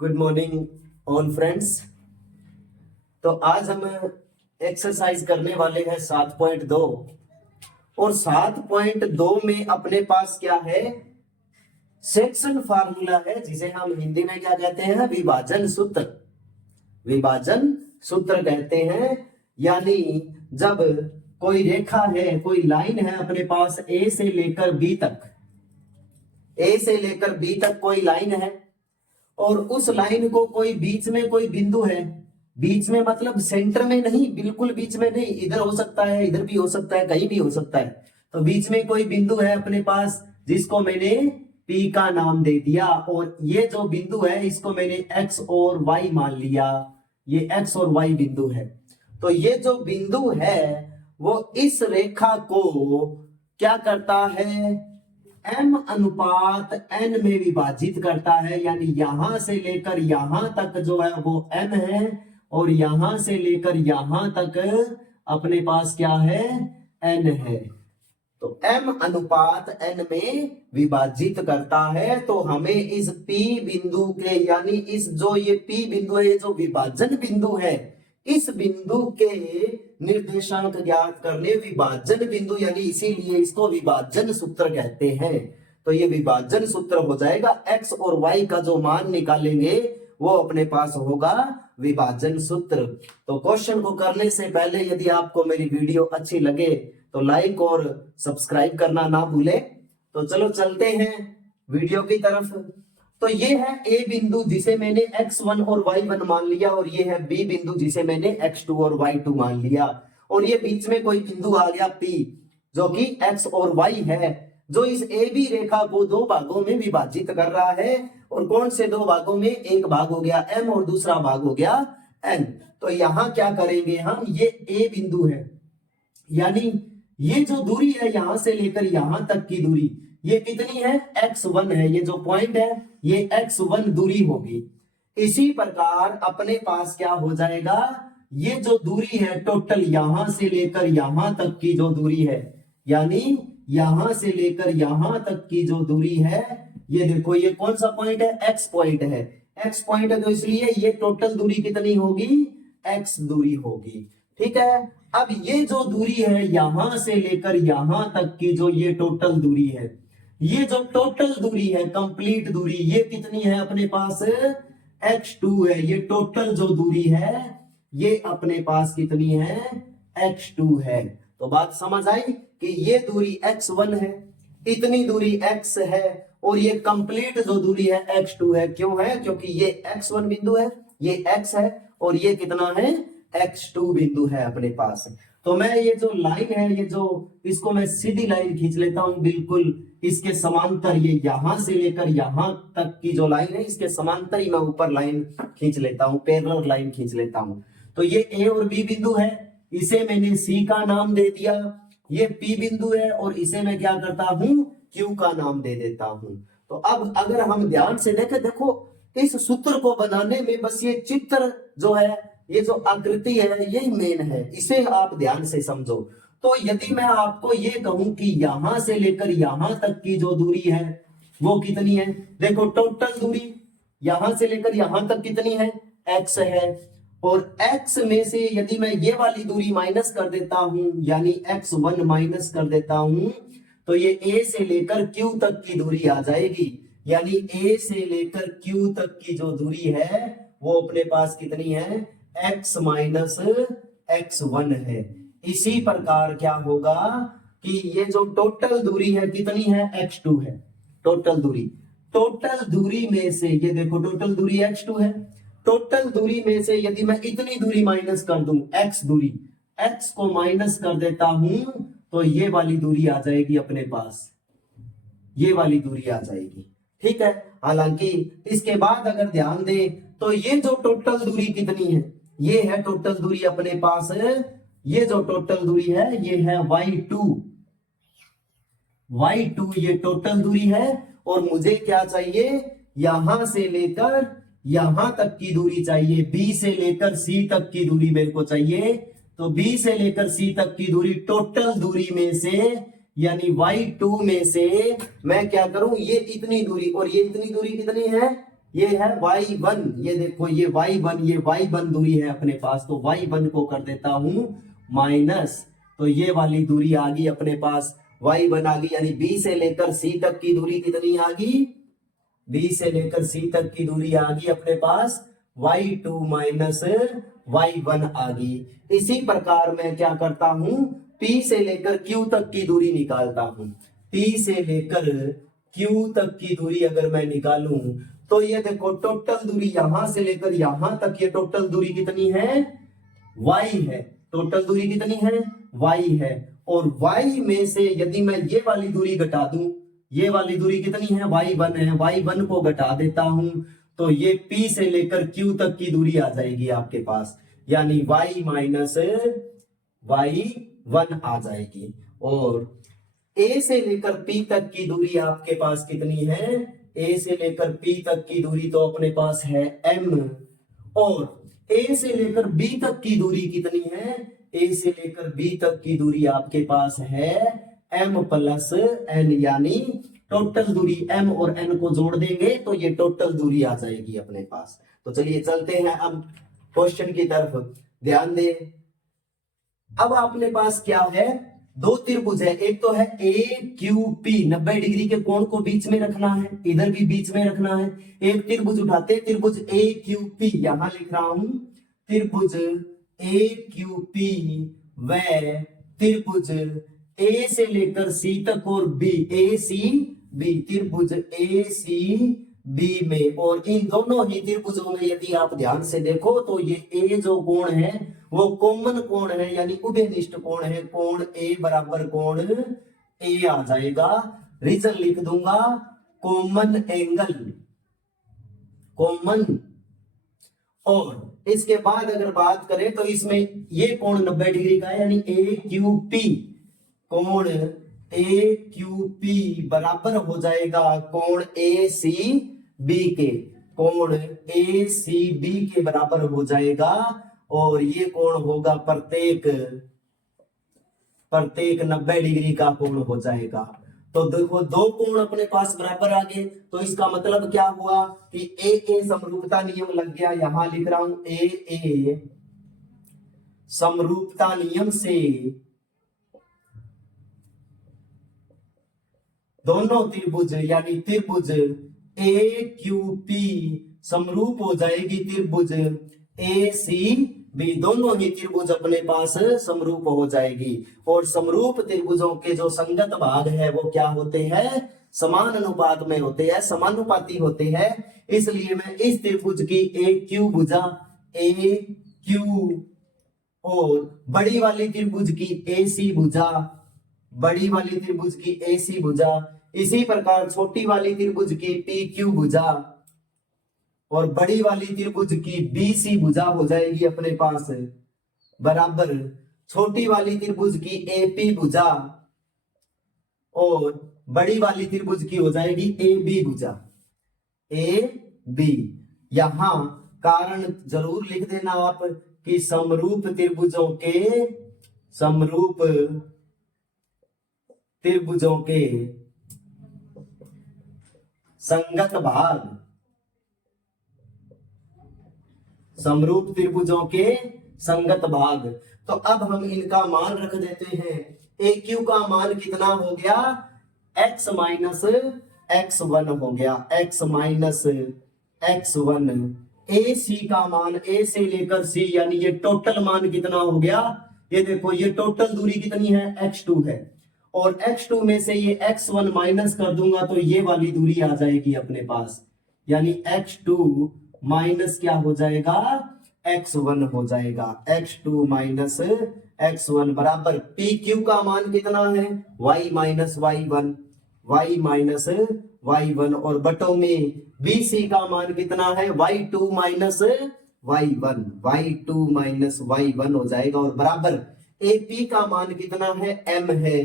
Good morning all friends. तो आज हम एक्सरसाइज करने वाले हैं 7.2 और 7.2 में अपने पास क्या है, सेक्शन फार्मूला है जिसे हम हिंदी में क्या कहते हैं, विभाजन सूत्र। विभाजन सूत्र कहते हैं, यानी जब कोई रेखा है, कोई लाइन है अपने पास ए से लेकर बी तक, ए से लेकर बी तक कोई लाइन है और उस लाइन को कोई बीच में कोई बिंदु है, बीच में मतलब सेंटर में नहीं, बिल्कुल बीच में नहीं, इधर हो सकता है, इधर भी हो सकता है, कहीं भी हो सकता है। तो बीच में कोई बिंदु है अपने पास जिसको मैंने P का नाम दे दिया और ये जो बिंदु है इसको मैंने X और Y मान लिया, ये X और Y बिंदु है। तो ये जो बिंदु है वो इस रेखा को क्या करता है, m अनुपात n में विभाजित करता है, यानी यहां से लेकर यहां तक जो है वो m है और यहां से लेकर यहां तक अपने पास क्या है, n है। तो m अनुपात n में विभाजित करता है। तो हमें इस P बिंदु के, यानी इस जो ये P बिंदु है, ये जो विभाजन बिंदु है, इस बिंदु के निर्देशांक ज्ञात करने, विभाजन बिंदु, यानी इसीलिए इसको विभाजन सूत्र कहते हैं। तो ये विभाजन सूत्र हो जाएगा, x और y का जो मान निकालेंगे वो अपने पास होगा विभाजन सूत्र। तो क्वेश्चन को करने से पहले यदि आपको मेरी वीडियो अच्छी लगे तो लाइक और सब्सक्राइब करना ना भूले। तो चलो चलते हैं वीडियो की तरफ। तो ये है ए बिंदु जिसे मैंने x1 और y1 मान लिया और ये है बी बिंदु जिसे मैंने x2 और y2 मान लिया और ये बीच में कोई बिंदु आ गया P जो कि x और y है, जो इस ए बी रेखा को दो भागों में विभाजित कर रहा है। और कौन से दो भागों में, एक भाग हो गया m और दूसरा भाग हो गया n। तो यहां क्या करेंगे हम, ये ए बिंदु है, यानी ये जो दूरी है यहां से लेकर यहां तक की दूरी ये कितनी है, x1 है, ये जो पॉइंट है ये x1 दूरी होगी। इसी प्रकार अपने पास क्या हो जाएगा, ये जो दूरी है टोटल यहां से लेकर यहां तक की जो दूरी है, यानी यहां से लेकर यहां तक की जो दूरी है, ये देखो ये कौन सा पॉइंट है, x पॉइंट है, x पॉइंट है, तो इसलिए ये टोटल दूरी कितनी होगी, x दूरी होगी। ठीक है, अब ये जो दूरी है यहां से लेकर यहां तक की जो ये टोटल दूरी है, ये जो टोटल दूरी है, कंप्लीट दूरी, ये कितनी है अपने पास, x2 है। ये टोटल जो दूरी है ये अपने पास कितनी है, x2 है। तो बात समझ आई कि ये दूरी x1 है, इतनी दूरी x है और ये कंप्लीट जो दूरी है x2 है। क्यों है, क्योंकि ये x1 बिंदु है, ये x है और ये कितना है, x2 बिंदु है अपने पास। तो मैं ये जो लाइन है, ये जो, इसको मैं सीधी लाइन खींच लेता हूं, बिल्कुल इसके समांतर, ये यहां से लेकर यहां तक की जो लाइन है इसके समांतर ही मैं ऊपर लाइन खींच लेता हूं, पैरेलल लाइन खींच लेता हूं। तो ये ए और बी बिंदु है, इसे मैंने सी का नाम दे दिया। ये पी बिंदु है और इसे मैं क्या करता हूं, क्यू का नाम दे देता हूं। तो अब अगर हम ध्यान से देखें, देखो इस सूत्र को बनाने में बस ये चित्र जो है, ये जो आकृति है यही मेन है, इसे आप ध्यान से समझो। तो यदि मैं आपको ये कहूं कि यहां से लेकर यहां तक की जो दूरी है वो कितनी है, देखो टोटल दूरी यहां से लेकर यहां तक कितनी है, x है, और x में से यदि मैं ये वाली दूरी माइनस कर देता हूं, यानी x1 माइनस कर देता हूं, तो ये a से लेकर q तक की दूरी आ जाएगी। यानी a से लेकर q तक की जो दूरी है वो अपने पास कितनी है, x माइनस x1 है। इसी प्रकार क्या होगा कि ये जो टोटल दूरी है कितनी है, x2 है। टोटल दूरी में से, ये देखो टोटल दूरी x2 है, टोटल दूरी में से यदि मैं इतनी दूरी माइनस कर दूं, x दूरी, x को माइनस कर देता हूं, तो ये वाली दूरी आ जाएगी अपने पास, ये वाली दूरी आ जाएगी। ठीक है, हालांकि इसके बाद अगर ध्यान दें तो ये जो टोटल दूरी कितनी है, ये है टोटल दूरी अपने पास, ये जो टोटल दूरी है ये है y2 ये टोटल दूरी है। और मुझे क्या चाहिए, यहां से लेकर यहां तक की दूरी चाहिए, b से लेकर c तक की दूरी मेरे को चाहिए। तो b से लेकर c तक की दूरी टोटल दूरी में से, यानी y2 में से मैं क्या करूं, ये इतनी दूरी और ये इतनी दूरी कितनी है, ये है y1, ये देखो ये y1 दूरी है अपने पास, तो y1 को कर देता हूं माइनस, तो ये वाली दूरी आ गई अपने पास, y1 आ गई, यानी b से लेकर c तक की दूरी कितनी आ गई, b से लेकर c तक की दूरी आ गई अपने पास y2 माइनस y1 आ गई। इसी प्रकार मैं क्या करता हूं, p से लेकर q तक की दूरी निकालता हूं, p से लेकर q तक की दूरी अगर मैं निकालूं तो ये देखो टोटल दूरी यहां से लेकर यहां तक, ये टोटल दूरी कितनी है, y है, टोटल दूरी कितनी है, y है। और y में से यदि मैं ये वाली दूरी घटा दूं, ये वाली दूरी कितनी है, y1 है, y1 को घटा देता हूं तो ये p से लेकर q तक की दूरी आ जाएगी आपके पास, यानी y माइनस y1 आ जाएगी। और a से लेकर p तक की दूरी आपके पास कितनी है, a से लेकर p तक की दूरी तो अपने पास है m, और a से लेकर b तक की दूरी कितनी है, a से लेकर b तक की दूरी आपके पास है m प्लस n, यानी टोटल दूरी m और n को जोड़ देंगे तो ये टोटल दूरी आ जाएगी अपने पास। तो चलिए चलते हैं अब क्वेश्चन की तरफ, ध्यान दें। अब अपने पास क्या है, दो त्रिभुज है, एक तो है ए क्यू पी, 90 डिग्री के कोण को बीच में रखना है, इधर भी बीच में रखना है। एक त्रिभुज उठाते, त्रिभुज ए क्यू पी, यहां लिख रहा हूं त्रिभुज ए क्यू पी व त्रिभुज ए से लेकर सी तक और बी, ए सी बी, त्रिभुज ए सी बी में, और इन दोनों ही त्रिभुजों में यदि आप ध्यान से देखो तो ये ए जो कोण है वो कॉमन कोण है, यानी उभयनिष्ठ कोण है, कोण ए बराबर कोण ए आ जाएगा। रीजन लिख दूंगा कॉमन एंगल, कॉमन। और इसके बाद अगर बात करें तो इसमें ये कोण 90 डिग्री का है, यानी ए क्यू पी, कोण ए क्यू पी बराबर हो जाएगा कोण ए सी बी के, कोण ए सी बी के बराबर हो जाएगा। और ये कोण होगा प्रत्येक 90 डिग्री का कोण हो जाएगा। तो देखो दो कोण अपने पास बराबर आ गए, तो इसका मतलब क्या हुआ कि ए समरूपता नियम लग गया, यहां लिख रहा हूं ए समरूपता नियम से दोनों त्रिभुज यानी त्रिभुज ए क्यू पी समरूप हो जाएगी त्रिभुज ए सी बी, दोनों ही त्रिभुज अपने पास समरूप हो जाएगी। और समरूप त्रिभुजों के जो संगत भाग है वो क्या होते हैं, समान अनुपात में होते हैं, समानुपाती होते हैं। इसलिए मैं इस त्रिभुज की ए क्यू भुजा, ए क्यू, और बड़ी वाली त्रिभुज की ए सी भुजा, बड़ी वाली त्रिभुज की ए सी भुजा, इसी प्रकार छोटी वाली त्रिभुज की पी क्यू भुजा और बड़ी वाली त्रिभुज की बी सी भुजा हो जाएगी अपने पास, बराबर छोटी वाली त्रिभुज की ए पी भुजा और बड़ी वाली त्रिभुज की हो जाएगी ए बी भुजा, ए बी। यहां कारण जरूर लिख देना आप कि समरूप त्रिभुजों के संगत भाग, समरूप त्रिभुजों के संगत भाग। तो अब हम इनका मान रख देते हैं। ए क्यू का मान कितना हो गया, x माइनस x1 हो गया, x माइनस x1। ए सी का मान ए से लेकर सी, यानी ये टोटल मान कितना हो गया, ये देखो ये टोटल दूरी कितनी है, x2 है, और x2 में से ये x1 माइनस कर दूंगा तो ये वाली दूरी आ जाएगी अपने पास, यानी x2 माइनस क्या हो जाएगा, x1 हो जाएगा, x2 माइनस x1 बराबर पी क्यू का मान कितना है, y minus y1, y minus y1, और बटों में बी सी का मान कितना है, y2 minus y1, y2 minus y1 हो जाएगा, और बराबर ए पी का मान कितना है, m है,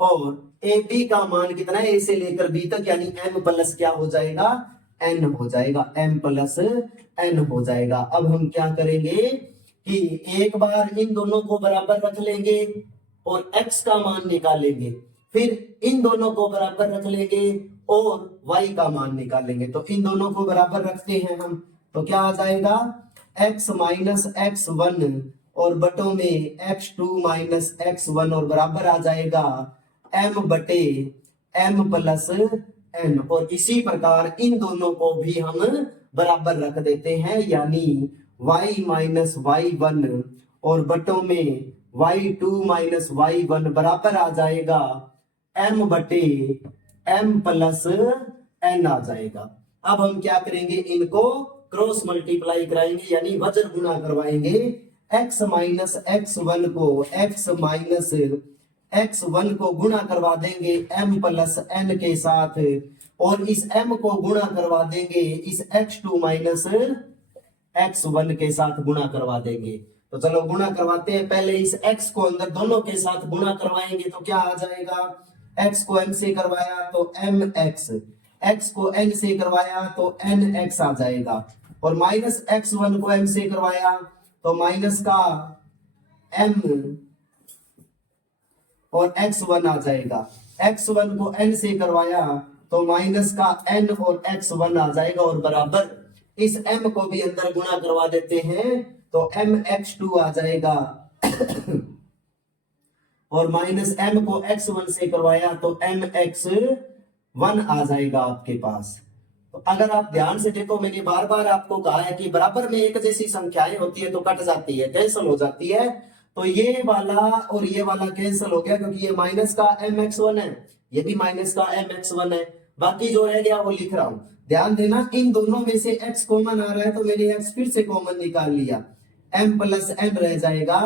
और ए बी का मान कितना है, ए से लेकर बी तक, यानी m प्लस क्या हो जाएगा, n हो जाएगा, m प्लस n हो जाएगा। अब हम क्या करेंगे कि एक बार इन दोनों को बराबर रख लेंगे और x का मान निकालेंगे, फिर इन दोनों को बराबर रख लेंगे और y का मान निकालेंगे। तो इन दोनों को बराबर रखते हैं हम, तो क्या आ जाएगा x माइनस x1 और बटों में x2 माइनस x1 और बराबर आ जाएगा m बटे m प्लस n। और इसी प्रकार इन दोनों को भी हम बराबर रख देते हैं, यानी y माइनस y1 और बटों में y2 माइनस y1 बराबर आ जाएगा m बटे m प्लस n आ जाएगा। अब हम क्या करेंगे, इनको क्रॉस मल्टीप्लाई कराएंगे, यानी वज्र गुणा करवाएंगे। x माइनस x1 को x माइनस x1 को गुणा करवा देंगे m प्लस n के साथ, और इस m को गुणा करवा देंगे इस x2 माइनस x1 के साथ गुणा करवा देंगे। तो चलो गुणा करवाते हैं। पहले इस x को अंदर दोनों के साथ गुणा करवाएंगे तो क्या आ जाएगा, x को m से करवाया तो mx, x को n से करवाया तो nx आ जाएगा, और माइनस x1 को m से करवाया तो माइनस का m और x1 आ जाएगा। x1 को n से करवाया तो माइनस का n और x1 आ जाएगा, और बराबर इस m को भी अंदर गुणा करवा देते हैं तो mx2 आ जाएगा और माइनस m को x1 से करवाया तो mx1 आ जाएगा आपके पास। तो अगर आप ध्यान से देखो, मैंने बार बार आपको कहा है कि बराबर में एक जैसी संख्याएं होती है तो कट जाती है, कैंसिल हो जाती है। तो ये वाला और ये वाला कैंसिल हो गया, क्योंकि ये माइनस का mx1 है, ये भी माइनस का mx1 है। बाकी जो रह गया वो लिख रहा हूं, ध्यान देना। इन दोनों में से x कॉमन आ रहा है तो मैंने x फिर से कॉमन निकाल लिया, m प्लस n रह जाएगा,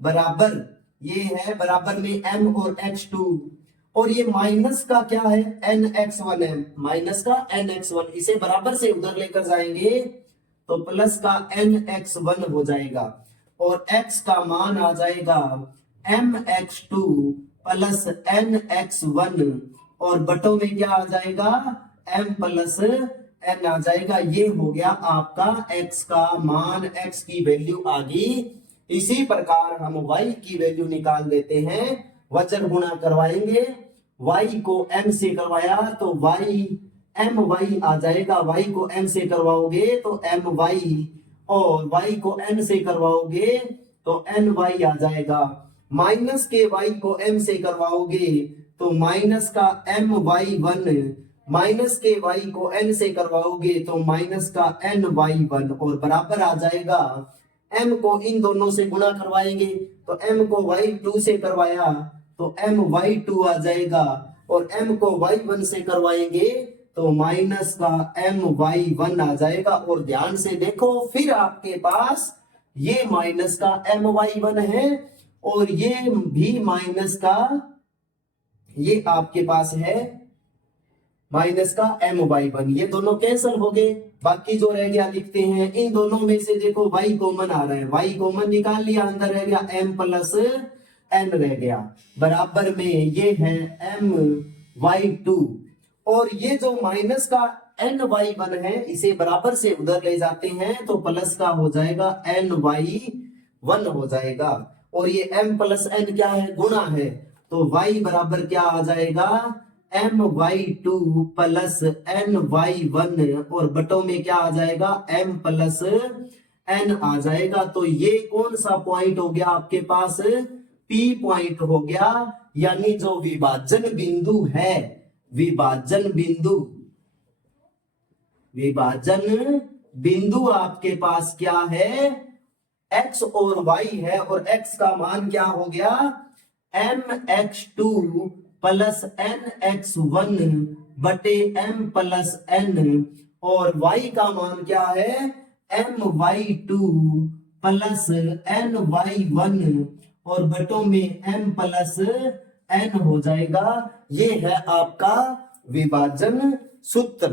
बराबर ये है बराबर में m और x2, और ये माइनस का क्या है nx1 है, माइनस का nx1, इसे बराबर से उधर लेकर जाएंगे तो प्लस का nx1 हो जाएगा, और x का मान आ जाएगा mx2 प्लस nx1, और बटों में क्या आ जाएगा m प्लस n आ जाएगा। ये हो गया आपका x का मान, x की वैल्यू आ गई। इसी प्रकार हम y की वैल्यू निकाल देते हैं, वज्र गुणा करवाएंगे, y को m से करवाया तो y my आ जाएगा, y को m से करवाओगे तो my, और y को n से करवाओगे तो ny आ जाएगा। माइनस के y को m से करवाओगे तो माइनस का my1, माइनस के y को n से करवाओगे तो माइनस का ny1, और बराबर आ जाएगा m को इन दोनों से गुणा करवाएंगे तो m को y2 से करवाया तो my2 आ जाएगा, और m को y1 से करवाएंगे तो माइनस का my1 आ जाएगा। और ध्यान से देखो, फिर आपके पास ये माइनस का my1 है और ये भी माइनस का, ये आपके पास है माइनस का my1, ये दोनों कैंसिल हो गए। बाकी जो रह गया लिखते हैं, इन दोनों में से देखो y कॉमन आ रहा है, y कॉमन निकाल लिया, अंदर रह गया m प्लस n रह गया, बराबर में ये है my2, और ये जो माइनस का ny1 है इसे बराबर से उधर ले जाते हैं तो प्लस का हो जाएगा ny1 हो जाएगा, और ये m प्लस n क्या है, गुणा है, तो y बराबर क्या आ जाएगा my2 प्लस ny1, और बटों में क्या आ जाएगा m प्लस n आ जाएगा। तो ये कौन सा पॉइंट हो गया आपके पास, P पॉइंट हो गया, यानी जो विभाजन बिंदु है, विभाजन बिंदु आपके पास क्या है, x और y है, और x का मान क्या हो गया mx2 प्लस nx1 बटे m प्लस n, और y का मान क्या है my2 प्लस ny1, और बटों में m प्लस n हो जाएगा। ये है आपका विभाजन सूत्र।